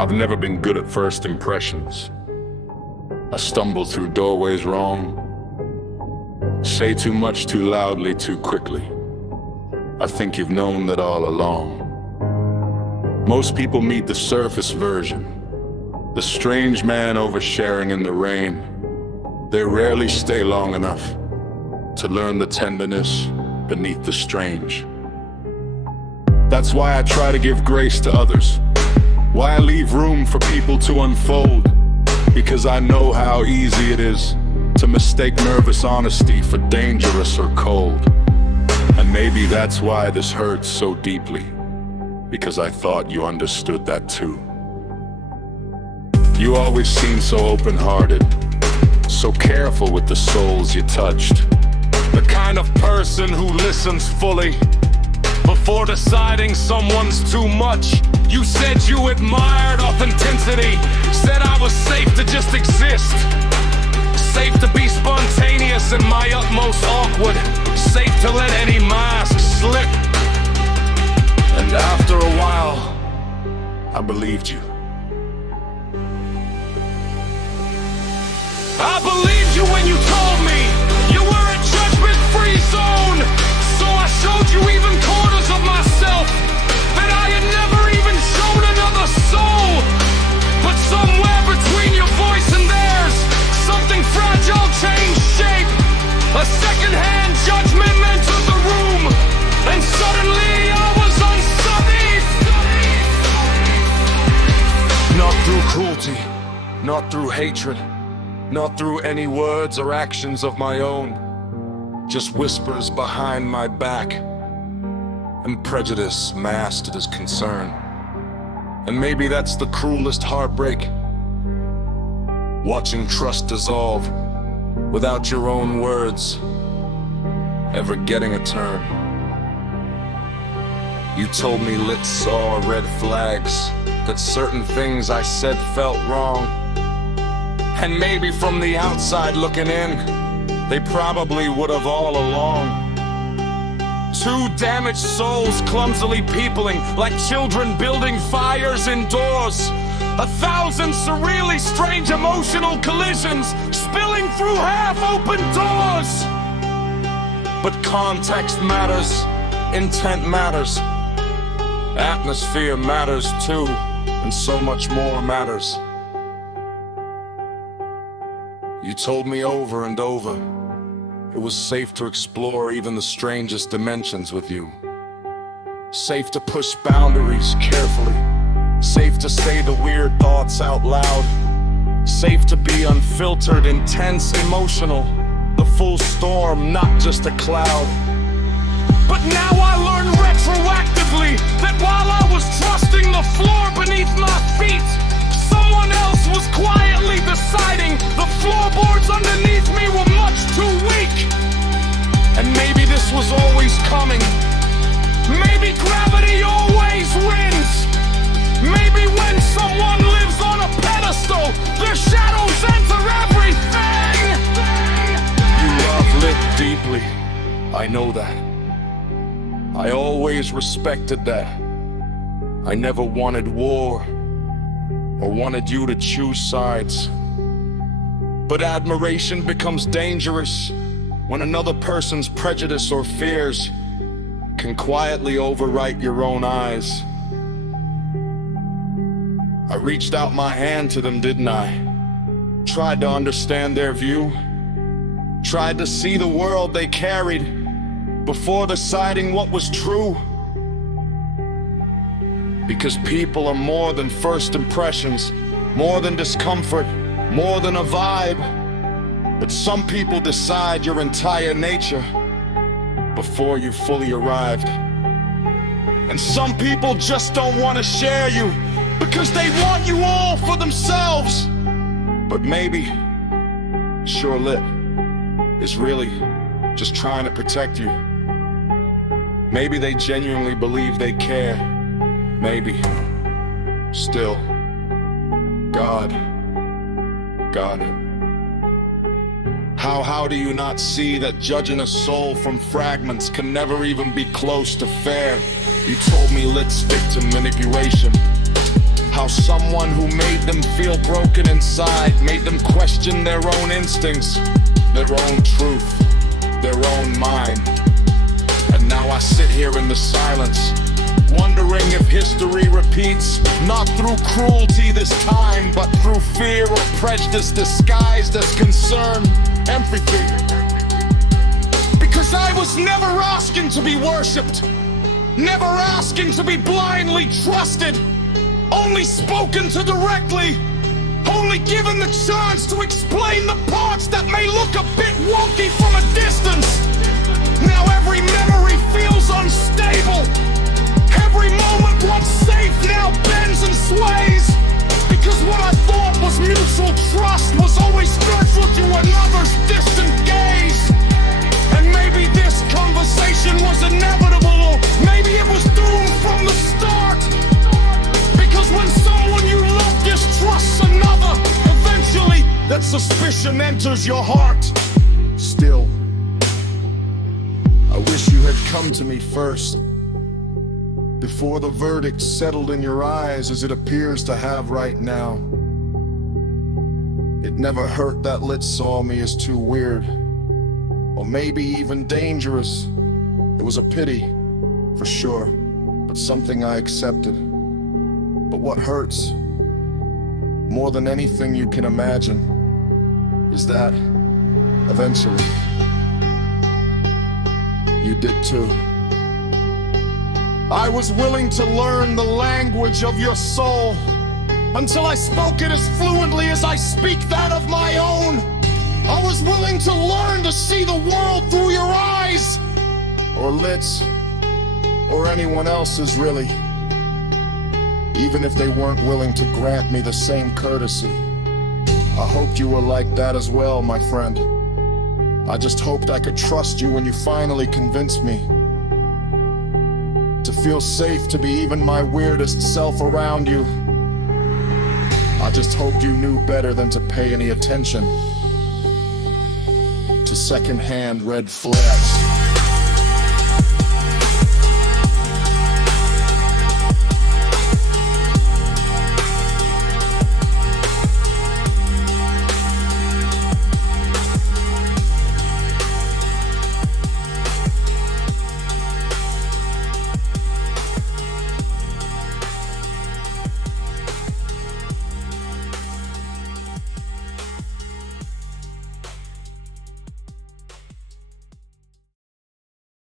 I've never been good at first impressions. I stumble through doorways wrong, say too much too loudly too quickly. I think you've known that all along. Most people meet the surface version, the strange man oversharing in the rain. They rarely stay long enough to learn the tenderness beneath the strange. That's why I try to give grace to others, why I leave room for people to unfold, because I know how easy it is to mistake nervous honesty for dangerous or cold. And maybe that's why this hurts so deeply, because I thought you understood that too. You always seemed so open-hearted, so careful with the souls you touched. The kind of person who listens fully before deciding someone's too much. You said you admired authenticity, said I was safe to just exist, safe to be spontaneous in my utmost awkward, safe to let any mask slip. And after a while, I believed you. I believed you when you told me you were a judgment-free zone. So I showed you even corners of myself that I had never even shown another soul. But somewhere between your voice and theirs, something fragile changed shape. A second-hand judgment entered the room, and suddenly I was unsafe. Not through cruelty, not through hatred, not through any words or actions of my own. Just whispers behind my back, and prejudice masked as concern. And maybe that's the cruelest heartbreak, watching trust dissolve without your own words ever getting a turn. You told me lips saw red flags, that certain things I said felt wrong. And maybe from the outside looking in, they probably would have all along. Two damaged souls clumsily peopling, like children building fires indoors. 1,000 surreally strange emotional collisions, spilling through half-open doors. But context matters, intent matters, atmosphere matters too, and so much more matters. You told me over and over it was safe to explore even the strangest dimensions with you. Safe to push boundaries carefully. Safe to say the weird thoughts out loud. Safe to be unfiltered, intense, emotional. The full storm, not just a cloud. But now I learn retroactively that while I was trusting the floor beneath my feet, someone else was quietly deciding the floorboards underneath me were much too weak. And maybe this was always coming. Maybe gravity always wins. Maybe when someone lives on a pedestal, their shadows enter everything. You love lit deeply, I know that. I always respected that. I never wanted war or wanted you to choose sides. But admiration becomes dangerous when another person's prejudice or fears can quietly overwrite your own eyes. I reached out my hand to them, didn't I? Tried to understand their view, tried to see the world they carried before deciding what was true. Because people are more than first impressions, more than discomfort, more than a vibe. But some people decide your entire nature before you fully arrived. And some people just don't want to share you because they want you all for themselves. But maybe Sure Lip is really just trying to protect you. Maybe they genuinely believe they care. Maybe. Still. God. How do you not see that judging a soul from fragments can never even be close to fair? You told me let's stick to manipulation, How someone who made them feel broken inside made them question their own instincts, their own truth, their own mind. And now I sit here in the silence, wondering if history repeats, not through cruelty this time, but through fear or prejudice disguised as concern, empathy. Because I was never asking to be worshipped, never asking to be blindly trusted, only spoken to directly, only given the chance to explain the parts that may look a bit wonky from a distance. Now every memory feels unstable. Every moment once safe now bends and sways. Because what I thought was mutual trust was always special to another's distant gaze. And maybe this conversation was inevitable, or maybe it was doomed from the start. Because when someone you love distrusts another, eventually that suspicion enters your heart. Still, I wish you had come to me first, before the verdict settled in your eyes as it appears to have right now. It never hurt that Lit saw me as too weird, or maybe even dangerous. It was a pity, for sure, but something I accepted. But what hurts, more than anything you can imagine, is that, eventually, you did too. I was willing to learn the language of your soul, until I spoke it as fluently as I speak that of my own. I was willing to learn to see the world through your eyes, or Lit's, or anyone else's really, even if they weren't willing to grant me the same courtesy. I hoped you were like that as well, my friend. I just hoped I could trust you when you finally convinced me to feel safe to be even my weirdest self around you. I just hoped you knew better than to pay any attention to second-hand red flags.